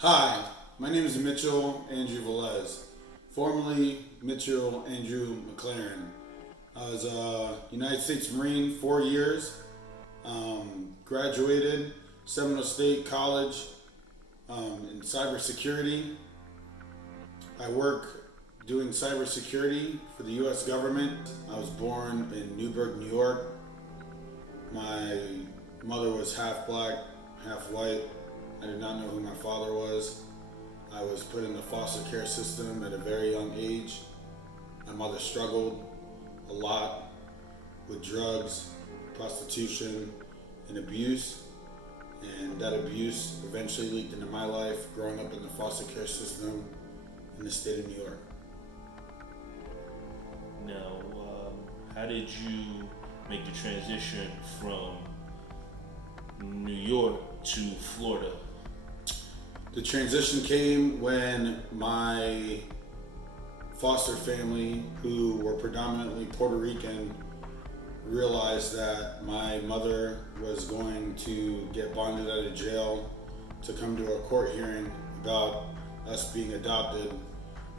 Hi, my name is Mitchell Andrew Velez, formerly Mitchell Andrew McLaren. I was a United States Marine 4 years, graduated Seminole State College in cybersecurity. I work doing cybersecurity for the U.S. government. I was born in Newburgh, New York. My mother was half black, half white. I did not know who my father was. I was put in the foster care system at a very young age. My mother struggled a lot with drugs, prostitution, and abuse. And that abuse eventually leaked into my life growing up in the foster care system in the state of New York. Now, how did you make the transition from New York to Florida? The transition came when my foster family, who were predominantly Puerto Rican, realized that my mother was going to get bonded out of jail to come to a court hearing about us being adopted,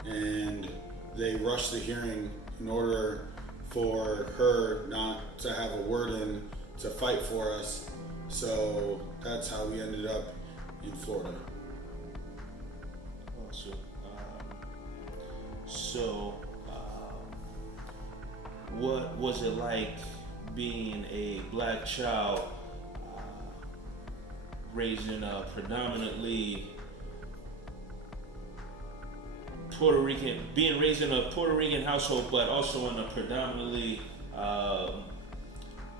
and they rushed the hearing in order for her not to have a word in to fight for us. So that's how we ended up in Florida. Awesome. So, what was it like being a black child raised in a predominantly being raised in a Puerto Rican household, but also in a predominantly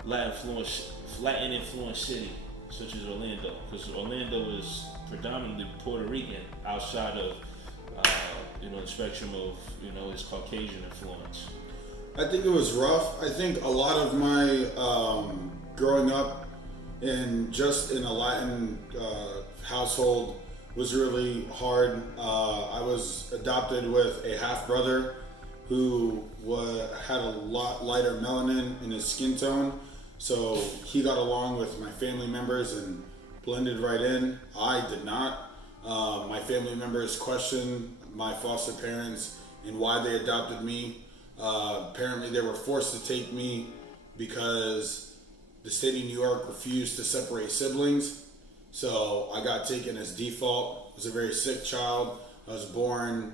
Latin influenced city such as Orlando? Because Orlando is predominantly Puerto Rican outside of the spectrum of its Caucasian influence. I think it was rough. I think a lot of my growing up in a Latin household was really hard. I was adopted with a half brother who had a lot lighter melanin in his skin tone, so he got along with my family members and blended right in. I did not. My family members questioned my foster parents and why they adopted me. Apparently they were forced to take me because the state of New York refused to separate siblings. So I got taken as default. I was a very sick child. I was born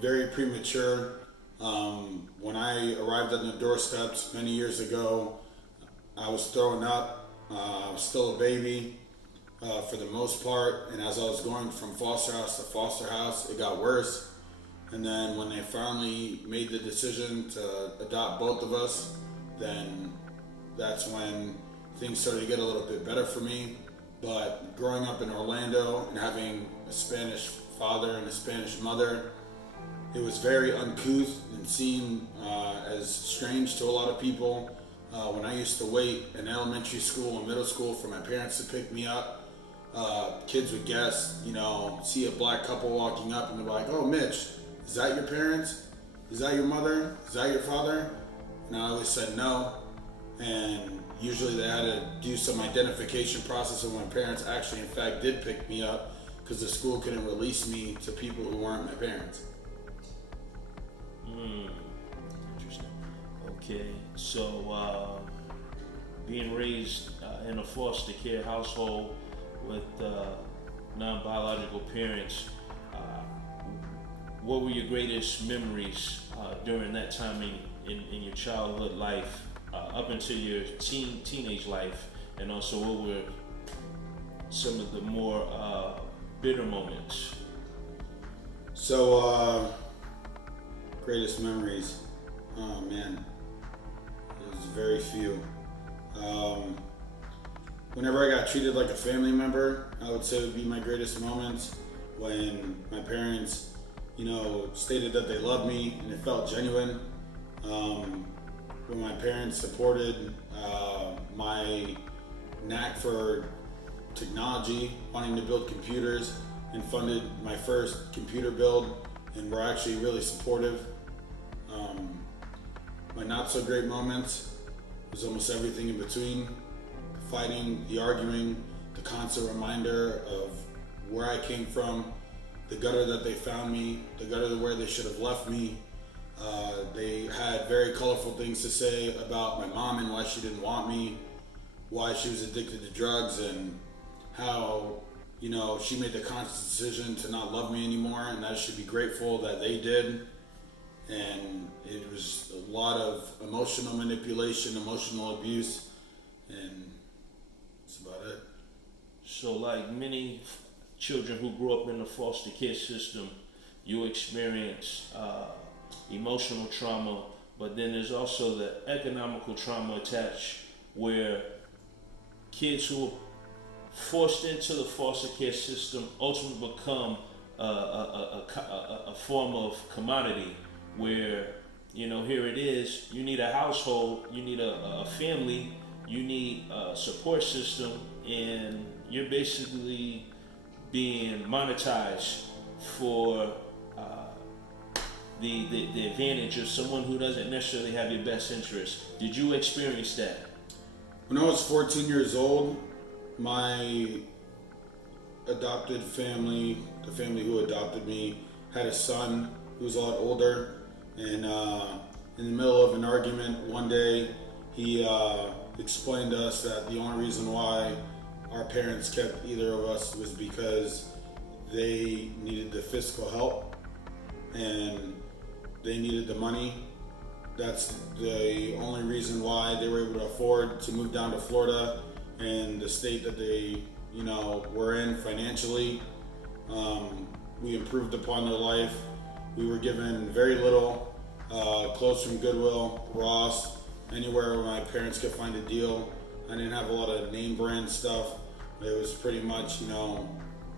very premature. When I arrived on the doorsteps many years ago, I was throwing up. I was still a baby for the most part. And as I was going from foster house to foster house, it got worse. And then when they finally made the decision to adopt both of us, then that's when things started to get a little bit better for me. But growing up in Orlando and having a Spanish father and a Spanish mother, it was very uncouth and seen as strange to a lot of people. When I used to wait in elementary school and middle school for my parents to pick me up, kids would guess, see a black couple walking up and they're like, "Oh, Mitch, is that your parents? Is that your mother? Is that your father?" And I always said no. And usually they had to do some identification process of when parents actually in fact did pick me up, because the school couldn't release me to people who weren't my parents. Interesting. Okay, so being raised in a foster care household with non-biological parents, what were your greatest memories during that time in your childhood life up until your teenage life, and also what were some of the more bitter moments? So, greatest memories. Oh man, there's very few. Whenever I got treated like a family member, I would say it would be my greatest moments when my parents, stated that they loved me and it felt genuine. When my parents supported my knack for technology, wanting to build computers, and funded my first computer build, and were actually really supportive. My not so great moments was almost everything in between: the fighting, the arguing, the constant reminder of where I came from, the gutter that they found me, the gutter where they should have left me. They had very colorful things to say about my mom and why she didn't want me, why she was addicted to drugs, and how, she made the conscious decision to not love me anymore, and I should be grateful that they did. And it was a lot of emotional manipulation, emotional abuse, and that's about it. So, like many children who grew up in the foster care system, you experience emotional trauma, but then there's also the economical trauma attached, where kids who are forced into the foster care system ultimately become a form of commodity, where, here it is, you need a household, you need a family, you need a support system, and you're basically being monetized for the advantage of someone who doesn't necessarily have your best interest. Did you experience that? When I was 14 years old, my adopted family, the family who adopted me, had a son who was a lot older. And in the middle of an argument one day, he explained to us that the only reason why our parents kept either of us was because they needed the fiscal help and they needed the money. That's the only reason why they were able to afford to move down to Florida and the state that they, were in financially. We improved upon their life. We were given very little, clothes from Goodwill, Ross, anywhere where my parents could find a deal. I didn't have a lot of name brand stuff. It was pretty much,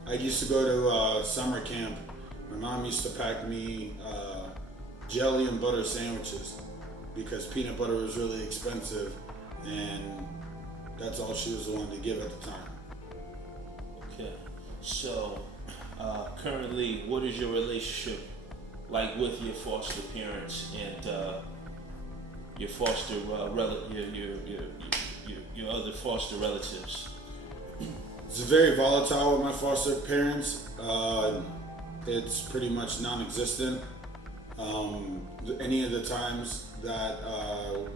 I used to go to summer camp. My mom used to pack me jelly and butter sandwiches because peanut butter was really expensive, and that's all she was willing to give at the time. Okay, so currently, what is your relationship like with your foster parents and your foster your other foster relatives? It's very volatile with my foster parents. It's pretty much non-existent. Any of the times that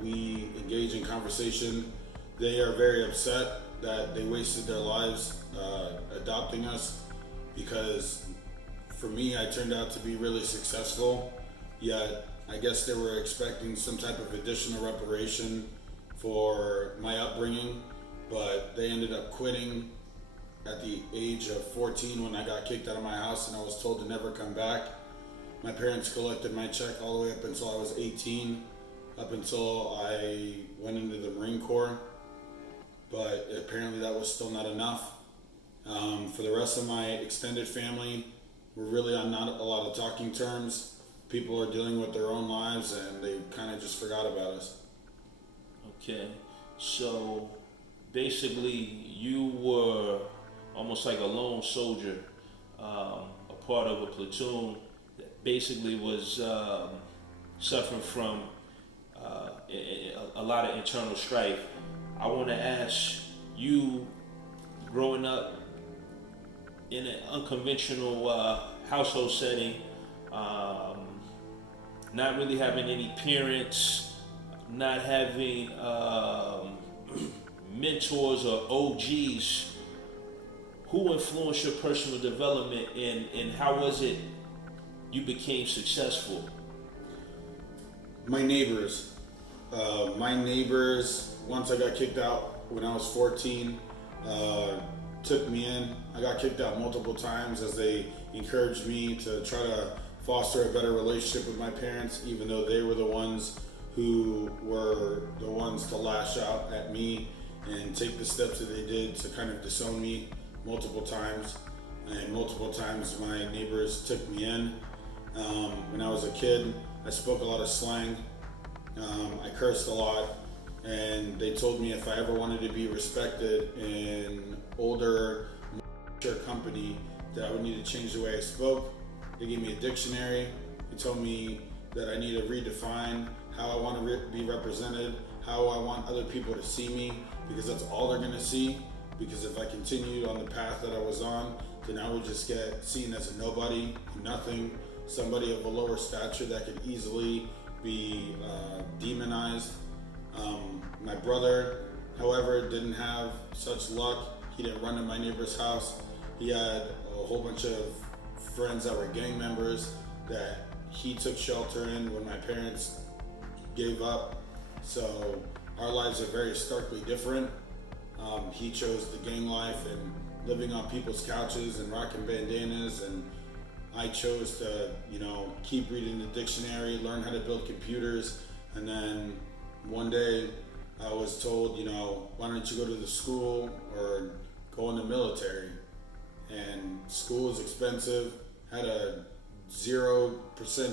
we engage in conversation, they are very upset that they wasted their lives adopting us, because for me, I turned out to be really successful, yet I guess they were expecting some type of additional reparation for my upbringing, but they ended up quitting at the age of 14 when I got kicked out of my house and I was told to never come back. My parents collected my check all the way up until I was 18, up until I went into the Marine Corps, but apparently that was still not enough. For the rest of my extended family, we're really on not a lot of talking terms. People are dealing with their own lives and they kind of just forgot about us. Okay, so basically you were almost like a lone soldier, a part of a platoon that basically was suffering from a lot of internal strife. I want to ask you, growing up in an unconventional household setting, not really having any parents, not having mentors or OGs, who influenced your personal development, and how was it you became successful? My neighbors. Once I got kicked out when I was 14, took me in. I got kicked out multiple times as they encouraged me to try to foster a better relationship with my parents, even though they were the ones who were the ones to lash out at me and take the steps that they did to kind of disown me multiple times. And multiple times my neighbors took me in. When I was a kid, I spoke a lot of slang. I cursed a lot, and they told me if I ever wanted to be respected in older, mature company, that I would need to change the way I spoke. They gave me a dictionary. They told me that I need to redefine how I want to be represented, how I want other people to see me, because that's all they're going to see. Because if I continued on the path that I was on, then I would just get seen as a nobody, nothing, somebody of a lower stature that could easily be demonized. My brother, however, didn't have such luck. He didn't run to my neighbor's house. He had a whole bunch of friends that were gang members that he took shelter in when my parents gave up. So our lives are very starkly different. He chose the gang life and living on people's couches and rocking bandanas, and I chose to, keep reading the dictionary, learn how to build computers, and then one day I was told, why don't you go to the school or go in the military? And school is expensive. Had a 0%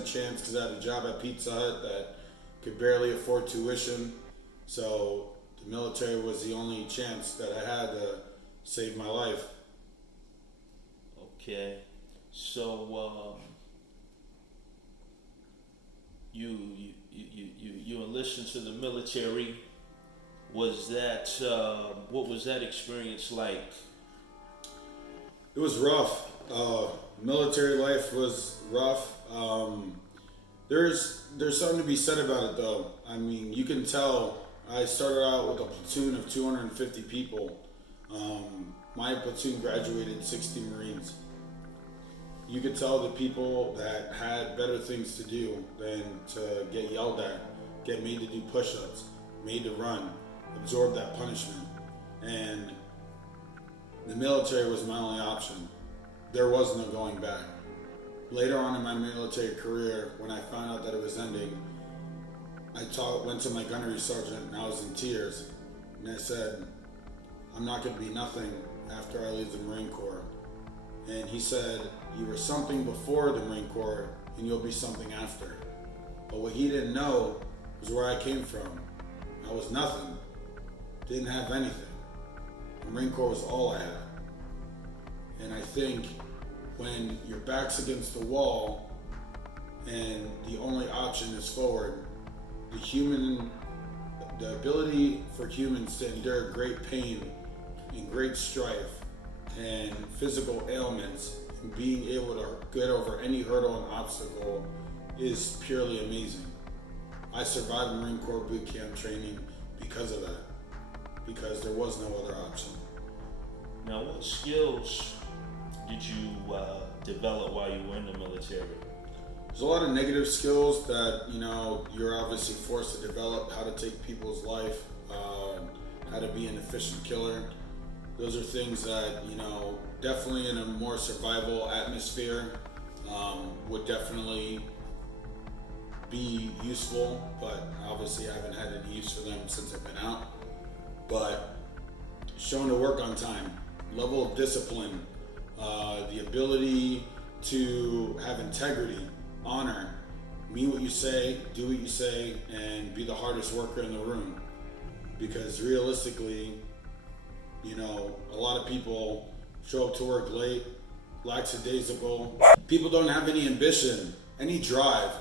chance because I had a job at Pizza Hut that could barely afford tuition. So the military was the only chance that I had to save my life. Okay, so you enlisted to the military. Was that what was that experience like? It was rough. Military life was rough. There's something to be said about it though. I mean, you can tell. I started out with a platoon of 250 people. My platoon graduated 60 Marines. You could tell the people that had better things to do than to get yelled at, get made to do push-ups, made to run, absorb that punishment. And the military was my only option. There was no going back. Later on in my military career, when I found out that it was ending, I went to my gunnery sergeant and I was in tears. And I said, I'm not going to be nothing after I leave the Marine Corps. And he said, you were something before the Marine Corps and you'll be something after. But what he didn't know was where I came from. I was nothing. Didn't have anything. The Marine Corps was all I had. And I think when your back's against the wall and the only option is forward, the ability for humans to endure great pain and great strife and physical ailments and being able to get over any hurdle and obstacle is purely amazing. I survived Marine Corps boot camp training because of that, because there was no other option. Now, what skills did you develop while you were in the military? There's a lot of negative skills that, you're obviously forced to develop, how to take people's life, how to be an efficient killer. Those are things that, definitely in a more survival atmosphere would definitely be useful, but obviously I haven't had any use for them since I've been out. But showing to work on time, level of discipline, the ability to have integrity, honor, mean what you say, do what you say, and be the hardest worker in the room. Because realistically, a lot of people show up to work late, lackadaisical. People don't have any ambition, any drive.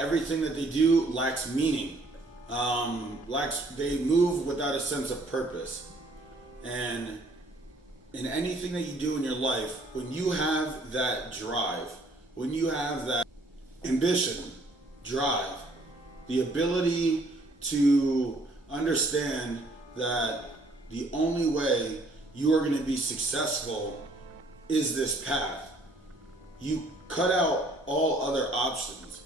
Everything that they do lacks meaning. They move without a sense of purpose. And in anything that you do in your life, when you have that drive, when you have that ambition, drive, the ability to understand that the only way you are going to be successful is this path, you cut out all other options.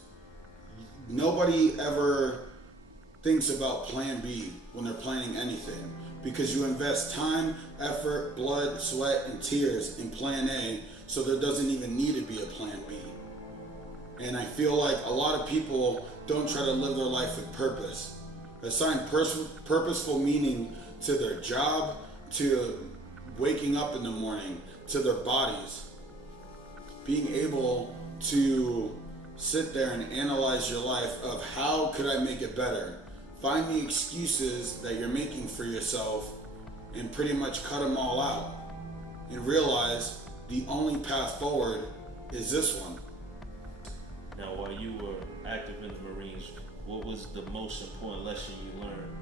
Nobody ever thinks about plan B when they're planning anything, because you invest time, effort, blood, sweat, and tears in plan A, so there doesn't even need to be a plan B. And I feel like a lot of people don't try to live their life with purpose. Assign purposeful meaning to their job, to waking up in the morning, to their bodies. Being able to sit there and analyze your life of how could I make it better? Find the excuses that you're making for yourself and pretty much cut them all out. And realize the only path forward is this one. Now, while you were active in the Marines, what was the most important lesson you learned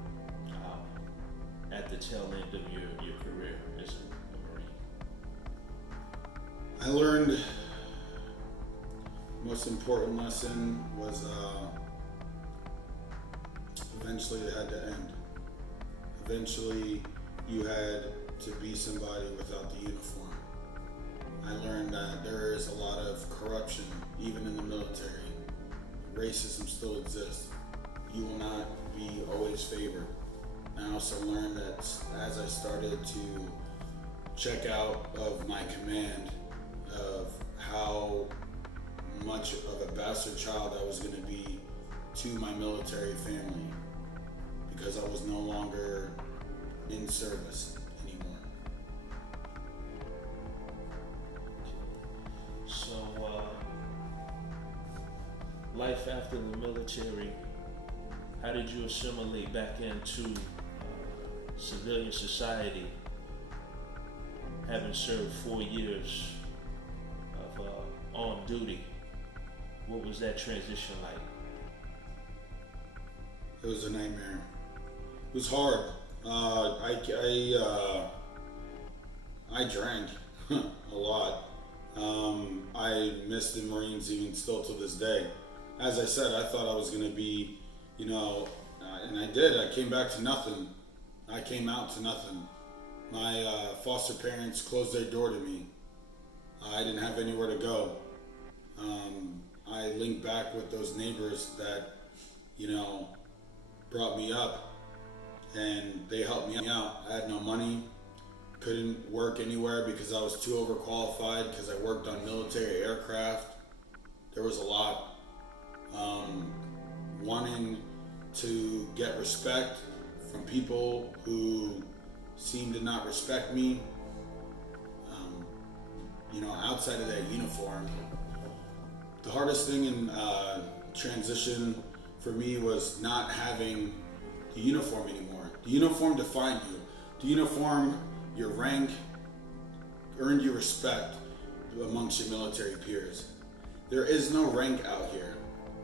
at the tail end of your career as a Marine? I learned the most important lesson was eventually it had to end. Eventually you had to be somebody without the uniform. I learned that there is a lot of corruption, even in the military. Racism still exists. You will not be always favored. I also learned that as I started to check out of my command of how much of a bastard child I was going to be to my military family, because I was no longer in service anymore. So, life after the military, how did you assimilate back into civilian society, having served 4 years of on duty? What was that transition like? It was a nightmare. It was hard. I drank a lot. I missed the Marines even still to this day. As I said, I thought I was going to be, and I did. I came back to nothing. I came out to nothing. My foster parents closed their door to me. I didn't have anywhere to go. I linked back with those neighbors that, brought me up, and they helped me out. I had no money, couldn't work anywhere because I was too overqualified because I worked on military aircraft. There was a lot. Wanting to get respect from people who seemed to not respect me, outside of that uniform. The hardest thing in transition for me was not having the uniform anymore. The uniform defined you. The uniform, your rank, earned you respect amongst your military peers. There is no rank out here.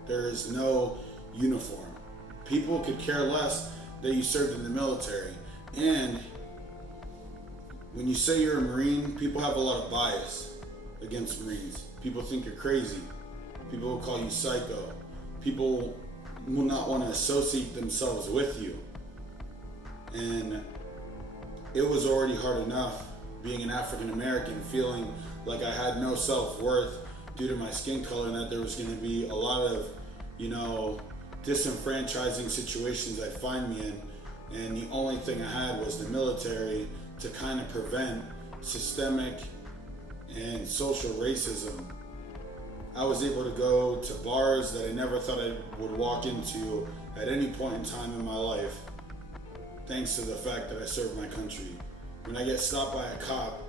There is no uniform. People could care less that you served in the military. And when you say you're a Marine, people have a lot of bias against Marines. People think you're crazy. People will call you psycho. People will not want to associate themselves with you. And it was already hard enough being an African American, feeling like I had no self-worth due to my skin color, and that there was going to be a lot of, disenfranchising situations I'd find me in. And the only thing I had was the military to kind of prevent systemic and social racism. I was able to go to bars that I never thought I would walk into at any point in time in my life, thanks to the fact that I served my country. When I get stopped by a cop,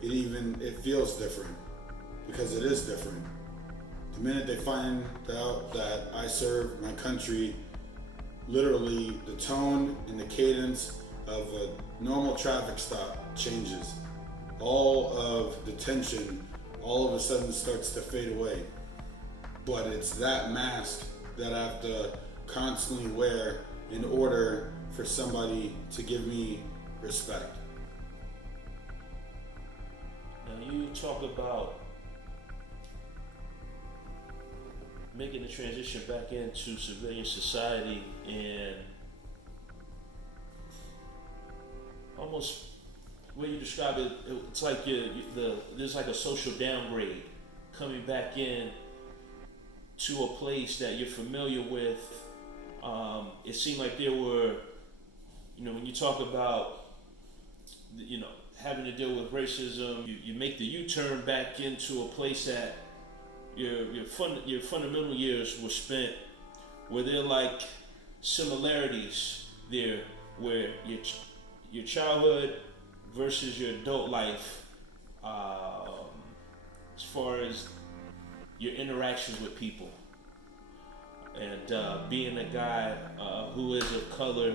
it feels different, because it is different. The minute they find out that I serve my country, literally the tone and the cadence of a normal traffic stop changes. All of the tension all of a sudden starts to fade away. But it's that mask that I have to constantly wear in order for somebody to give me respect. Now you talk about making the transition back into civilian society, and almost the way you describe it, it's like there's like a social downgrade coming back in to a place that you're familiar with. It seemed like there were, when you talk about, having to deal with racism, you make the U-turn back into a place that your fundamental years were spent. Were there like similarities there, where your childhood versus your adult life, as far as your interactions with people, and being a guy who is of color,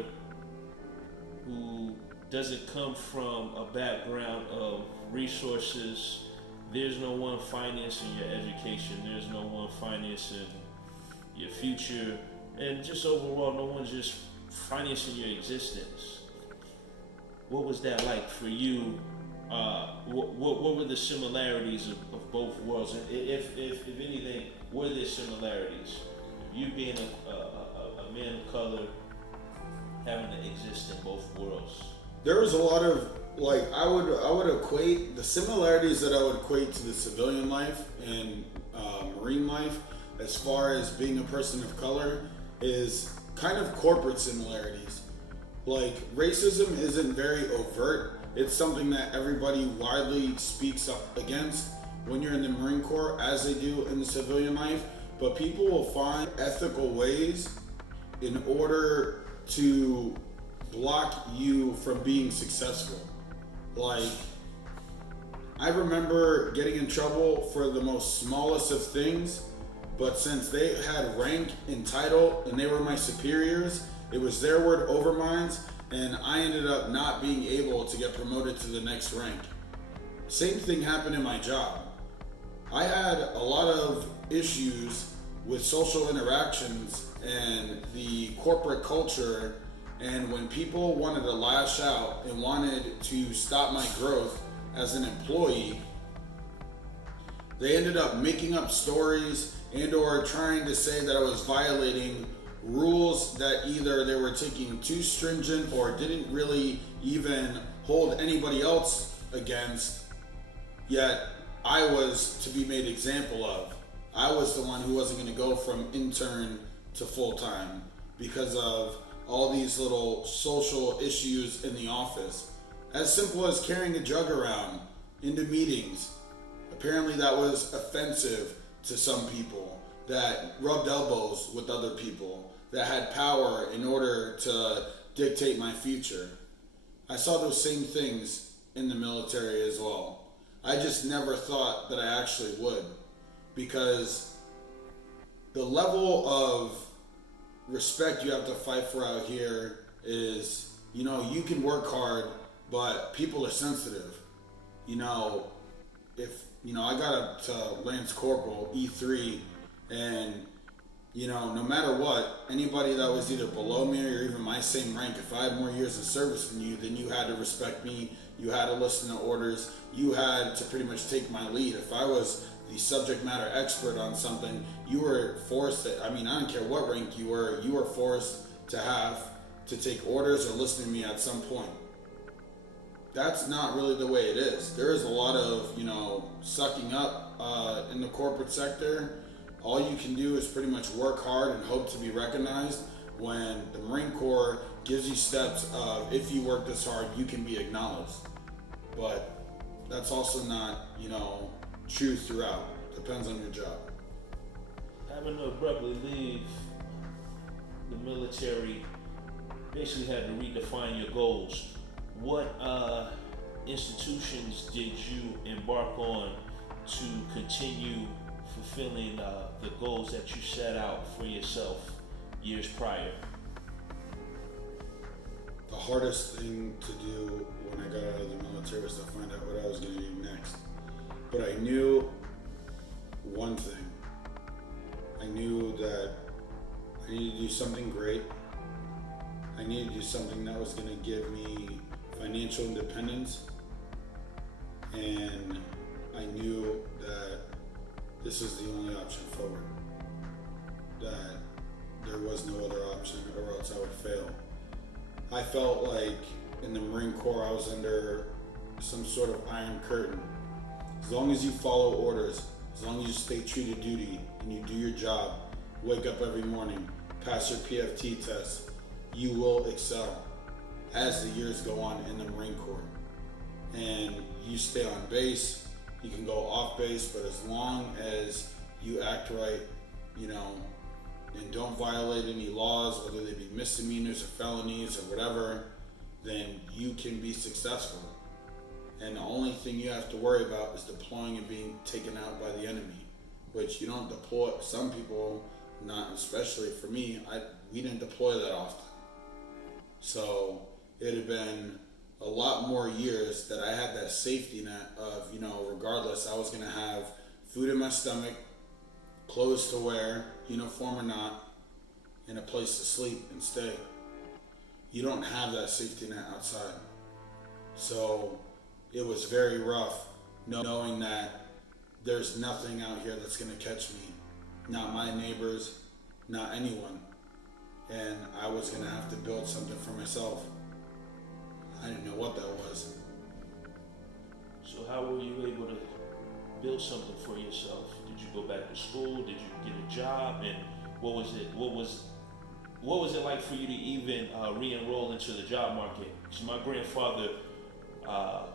who doesn't come from a background of resources? There's no one financing your education. There's no one financing your future. And just overall, no one's just financing your existence. What was that like for you What were the similarities of both worlds? And if anything, were there similarities? You being a man of color, having to exist in both worlds. There was a lot of, like, I would equate the similarities that I would equate to the civilian life and marine life, as far as being a person of color, is kind of corporate similarities. Like, racism isn't very overt. It's something that everybody widely speaks up against when you're in the Marine Corps, as they do in the civilian life. But people will find ethical ways in order to block you from being successful. Like, I remember getting in trouble for the most smallest of things, but since they had rank and title and they were my superiors, it was their word over mine, and I ended up not being able to get promoted to the next rank. Same thing happened in my job. I had a lot of issues with social interactions and the corporate culture, and when people wanted to lash out and wanted to stop my growth as an employee, they ended up making up stories and or trying to say that I was violating rules that either they were taking too stringent or didn't really even hold anybody else against, yet I was to be made example of. I was the one who wasn't going to go from intern to full-time because of all these little social issues in the office. As simple as carrying a jug around into meetings. Apparently that was offensive to some people that rubbed elbows with other people that had power in order to dictate my future. I saw those same things in the military as well. I just never thought that I actually would, because the level of respect you have to fight for out here is, you can work hard, but people are sensitive. I got up to Lance Corporal E3, and no matter what, anybody that was either below me or even my same rank, if I had more years of service than you, then you had to respect me, you had to listen to orders, you had to pretty much take my lead. If I was the subject matter expert on something, you were forced to, I don't care what rank you were forced to have to take orders or listen to me at some point. That's not really the way it is. There is a lot of, sucking up in the corporate sector. All you can do is pretty much work hard and hope to be recognized, when the Marine Corps gives you steps of, if you work this hard, you can be acknowledged. But that's also not, true throughout. Depends on your job. Having to abruptly leave the military basically had to redefine your goals. What institutions did you embark on to continue fulfilling the goals that you set out for yourself years prior? The hardest thing to do when I got out of the military was to find out what I was going to do next. But I knew one thing. I knew that I needed to do something great. I needed to do something that was going to give me financial independence. And I knew that this was the only option forward. That there was no other option, or else I would fail. I felt like in the Marine Corps I was under some sort of iron curtain. As long as you follow orders, as long as you stay true to duty and you do your job, wake up every morning, pass your PFT test, you will excel as the years go on in the Marine Corps. And you stay on base, you can go off base, but as long as you act right, and don't violate any laws, whether they be misdemeanors or felonies or whatever, then you can be successful. And the only thing you have to worry about is deploying and being taken out by the enemy, which you don't deploy. Some people, not especially for me, we didn't deploy that often. So it had been a lot more years that I had that safety net of, regardless, I was going to have food in my stomach, clothes to wear, uniform or not, and a place to sleep and stay. You don't have that safety net outside. So it was very rough knowing that there's nothing out here that's going to catch me. Not my neighbors, not anyone. And I was going to have to build something for myself. I didn't know what that was. So how were you able to build something for yourself? Did you go back to school? Did you get a job? And what was it like for you to even re-enroll into the job market? Because my grandfather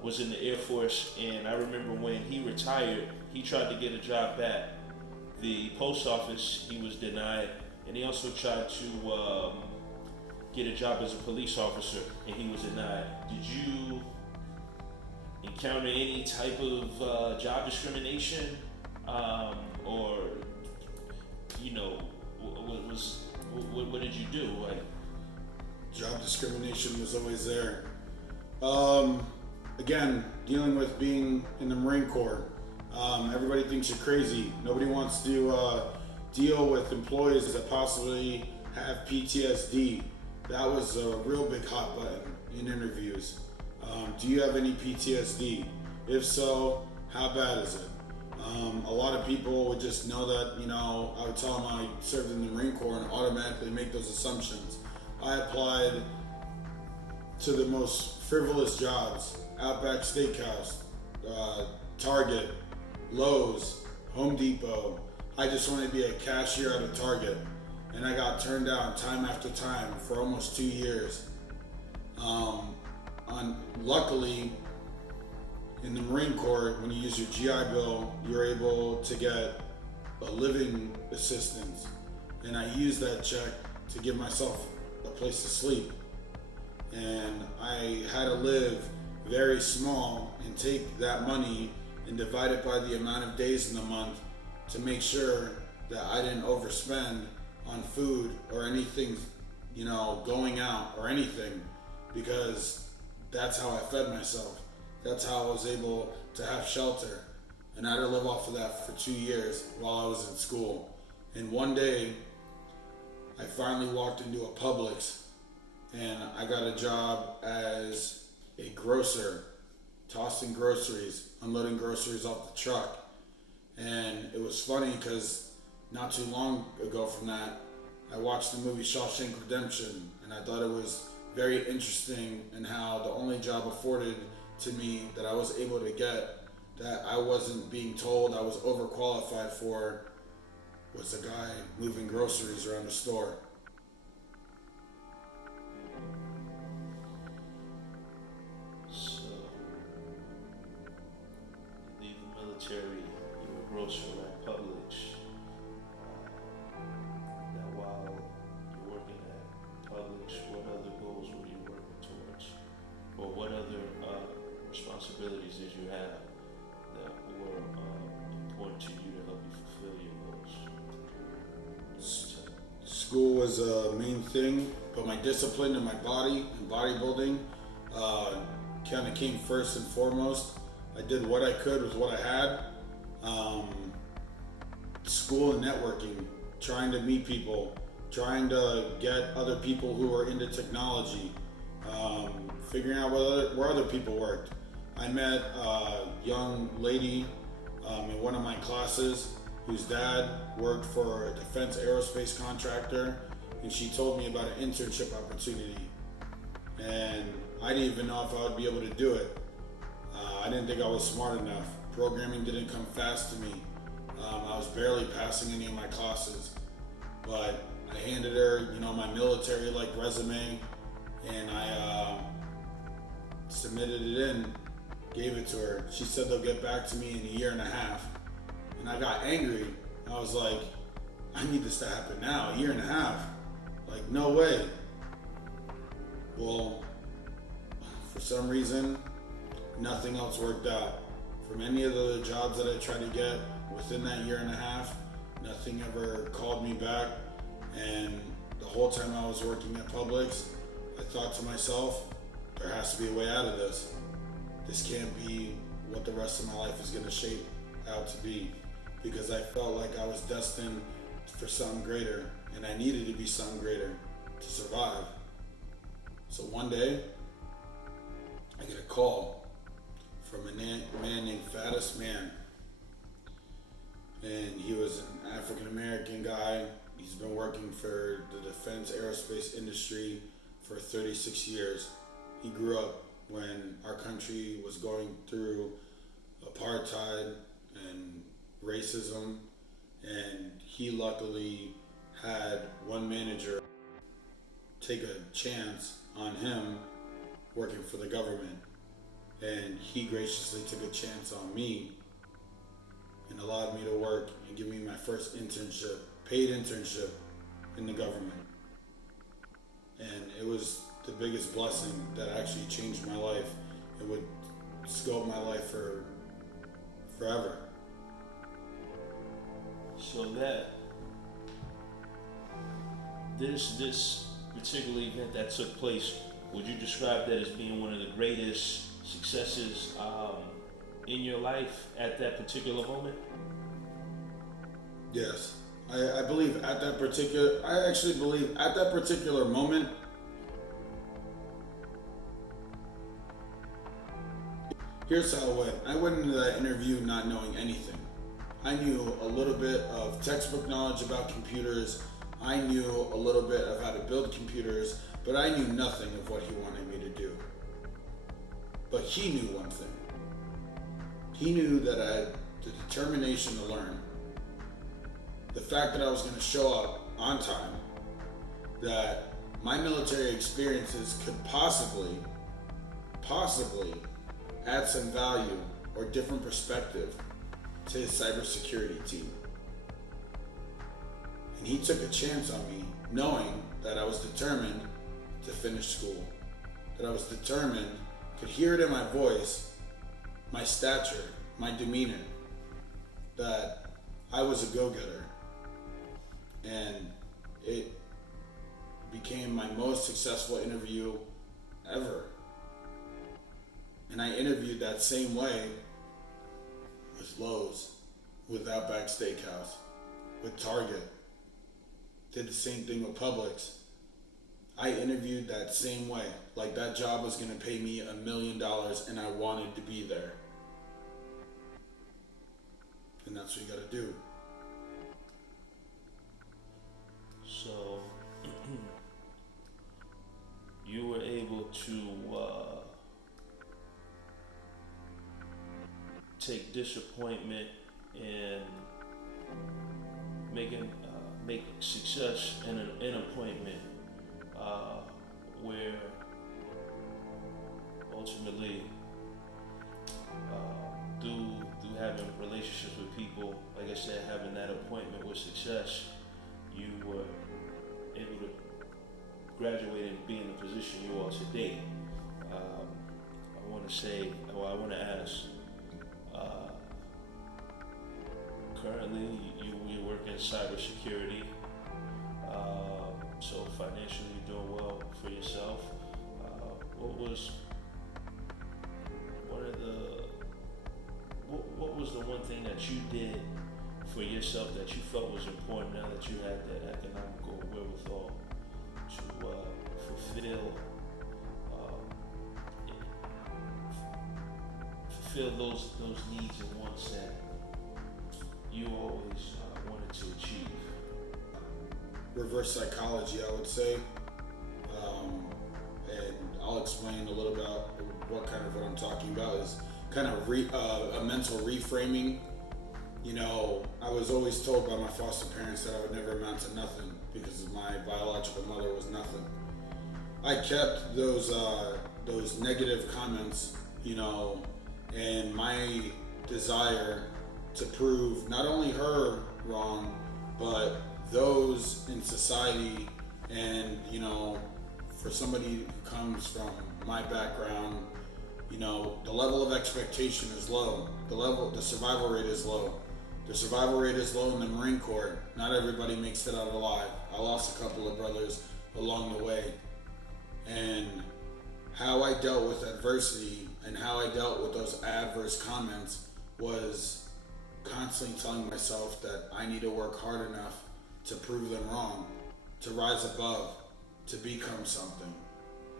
was in the Air Force, and I remember when he retired, he tried to get a job at the post office. He was denied, and he also tried to get a job as a police officer, and he was denied. Did you encounter any type of job discrimination, or what did you do? Like, job discrimination was always there. Again, dealing with being in the Marine Corps, everybody thinks you're crazy. Nobody wants to deal with employees that possibly have PTSD. That was a real big hot button in interviews. Do you have any PTSD? If so, how bad is it? A lot of people would just know that, I would tell them I served in the Marine Corps and automatically make those assumptions. I applied to the most frivolous jobs: Outback Steakhouse, Target, Lowe's, Home Depot. I just wanted to be a cashier at a Target, and I got turned down time after time for almost 2 years. Luckily, in the Marine Corps, when you use your GI Bill, you're able to get a living assistance, and I used that check to give myself a place to sleep. And I had to live very small and take that money and divide it by the amount of days in the month to make sure that I didn't overspend on food or anything, going out or anything, because that's how I fed myself. That's how I was able to have shelter. And I had to live off of that for 2 years while I was in school. And one day, I finally walked into a Publix, and I got a job as a grocer, tossing groceries, unloading groceries off the truck. And it was funny because not too long ago from that, I watched the movie Shawshank Redemption, and I thought it was very interesting in how the only job afforded to me that I was able to get, that I wasn't being told I was overqualified for, was a guy moving groceries around the store. so you leave the military, you're a grocer at Publix. Now, while you're working at Publix, what other goals were you working towards, or what other responsibilities did you have that were important to you to help you fulfill your goals? School was a main thing, but my discipline and my body and bodybuilding kind of came first and foremost. I did what I could with what I had. School and networking, trying to meet people, trying to get other people who are into technology, figuring out where other people worked. I met a young lady in one of my classes whose dad worked for a defense aerospace contractor, and she told me about an internship opportunity. And I didn't even know if I would be able to do it. I didn't think I was smart enough. Programming didn't come fast to me. I was barely passing any of my classes. But I handed her, my military-like resume, and I submitted it in, gave it to her. She said they'll get back to me in a year and a half. And I got angry. I was like, I need this to happen now, a year and a half. Like, no way. Well, for some reason, nothing else worked out. From any of the jobs that I tried to get within that year and a half, nothing ever called me back. And the whole time I was working at Publix, I thought to myself, there has to be a way out of this. This can't be what the rest of my life is going to shape out to be, because I felt like I was destined for something greater, and I needed to be something greater to survive. So one day, I get a call from a man named Fattest Man. And he was an African American guy. He's been working for the defense aerospace industry for 36 years. He grew up when our country was going through apartheid and racism, and he luckily had one manager take a chance on him working for the government, and he graciously took a chance on me and allowed me to work and give me my first internship, paid internship in the government. And it was the biggest blessing that actually changed my life. It would scope my life for forever. So that this particular event that took place, would you describe that as being one of the greatest successes in your life at that particular moment? Yes. I believe at that particular, I actually believe at that particular moment, here's how it went. I went into that interview not knowing anything. I knew a little bit of textbook knowledge about computers. I knew a little bit of how to build computers, but I knew nothing of what he wanted me to do. But he knew one thing. He knew that I had the determination to learn. The fact that I was going to show up on time, that my military experiences could possibly add some value or different perspective to his cybersecurity team. And he took a chance on me, knowing that I was determined to finish school, that I was determined, could hear it in my voice, my stature, my demeanor, that I was a go-getter. And it became my most successful interview ever. And I interviewed that same way with Lowe's, with Outback Steakhouse, with Target. Did the same thing with Publix. I interviewed that same way. Like that job was gonna pay me $1 million and I wanted to be there. And that's what you gotta do. So you were able to take disappointment and make success in an appointment where ultimately through having relationships with people, like I said, having that appointment with success, you were able to graduate and be in the position you are today. I want to ask, currently you work in cybersecurity, so financially you're doing well for yourself. What was the one thing that you did for yourself that you felt was important now that you had that economical wherewithal to fulfill those needs and wants that you always wanted to achieve? Reverse psychology, I would say. And I'll explain a little about what I'm talking about is kind of a mental reframing. You know, I was always told by my foster parents that I would never amount to nothing because my biological mother was nothing. I kept those negative comments, you know, and my desire to prove not only her wrong, but those in society. And, you know, for somebody who comes from my background, you know, the level of expectation is low. The survival rate is low. The survival rate is low in the Marine Corps. Not everybody makes it out alive. I lost a couple of brothers along the way. And how I dealt with adversity and how I dealt with those adverse comments was constantly telling myself that I need to work hard enough to prove them wrong, to rise above, to become something,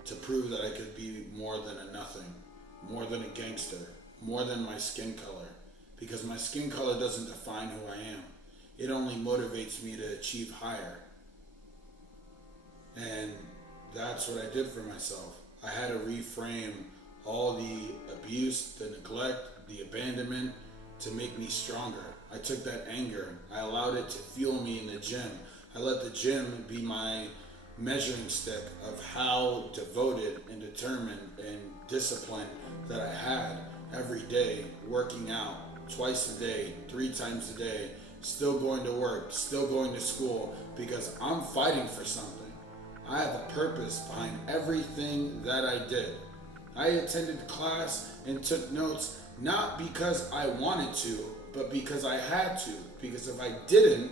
to prove that I could be more than a nothing, more than a gangster, more than my skin color, because my skin color doesn't define who I am. It only motivates me to achieve higher. And that's what I did for myself. I had to reframe all the abuse, the neglect, the abandonment to make me stronger. I took that anger, I allowed it to fuel me in the gym. I let the gym be my measuring stick of how devoted and determined and disciplined that I had every day, working out twice a day, 3 times a day, still going to work, still going to school, because I'm fighting for something. I have a purpose behind everything that I did. I attended class and took notes not because I wanted to, but because I had to. Because if I didn't,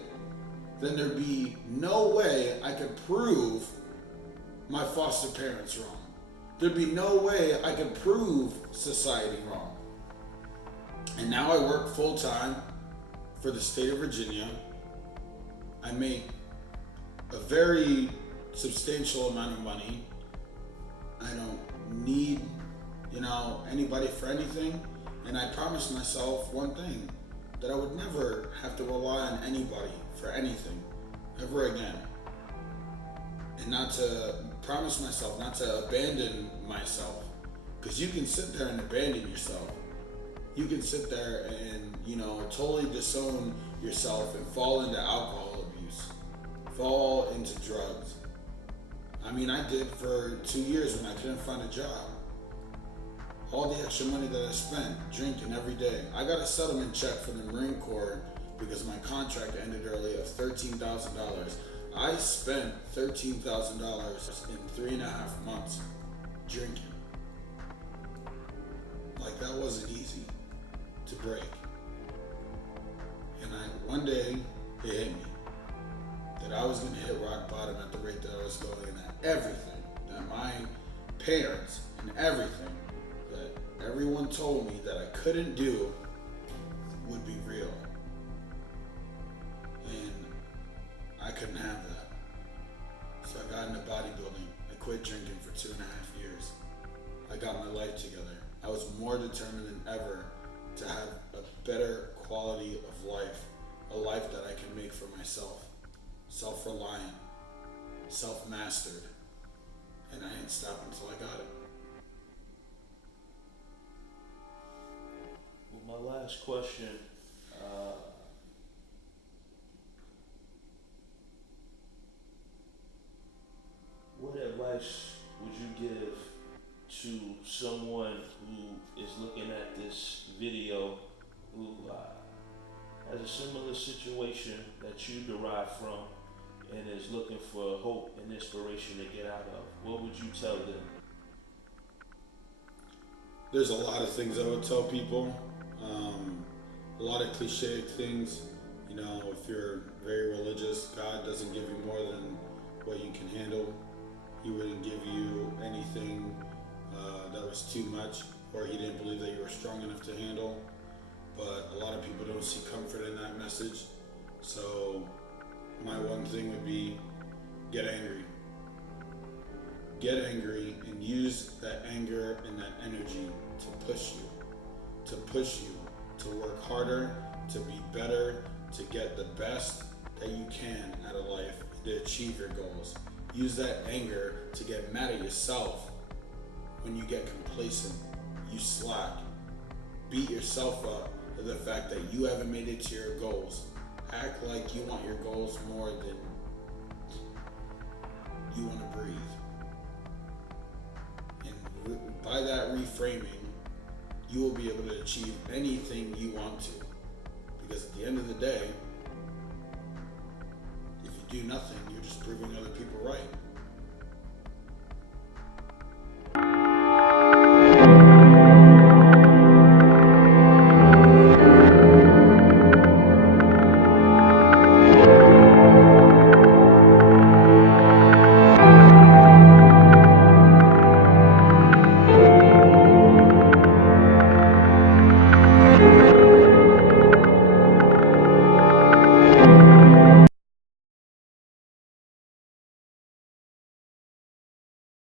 then there'd be no way I could prove my foster parents wrong. There'd be no way I could prove society wrong. And now I work full time for the state of Virginia. I make a very substantial amount of money. I don't need, anybody for anything. And I promised myself one thing, that I would never have to rely on anybody for anything ever again. And not to promise myself, not to abandon myself. Because you can sit there and abandon yourself. You can sit there and, totally disown yourself and fall into alcohol abuse, fall into drugs. I did for 2 years when I couldn't find a job. All the extra money that I spent drinking every day. I got a settlement check from the Marine Corps because my contract ended early of $13,000. I spent $13,000 in 3.5 months drinking. Like, that wasn't easy to break. And one day it hit me that I was going to hit rock bottom at the rate that I was going, and that everything that my parents and everything that everyone told me that I couldn't do would be real. And I couldn't have that. So I got into bodybuilding. I quit drinking for 2.5 years. I got my life together. I was more determined than ever to have a better quality of life, a life that I can make for myself, self-reliant, self-mastered, and I ain't stopped until I got it. Well, my last question, what advice would you give to someone who is looking at this video, who has a similar situation that you derive from and is looking for hope and inspiration to get out of? What would you tell them? There's a lot of things I would tell people. A lot of cliche things. If you're very religious, God doesn't give you more than what you can handle. He wouldn't give you anything that was too much, or he didn't believe that you were strong enough to handle. But a lot of people don't see comfort in that message. So my one thing would be, get angry. Get angry and use that anger and that energy to push you to work harder, to be better, to get the best that you can out of life, to achieve your goals. Use that anger to get mad at yourself when you get complacent, you slack. Beat yourself up for the fact that you haven't made it to your goals. Act like you want your goals more than you want to breathe. And by that reframing, you will be able to achieve anything you want to. Because at the end of the day, if you do nothing, you're just proving other people right.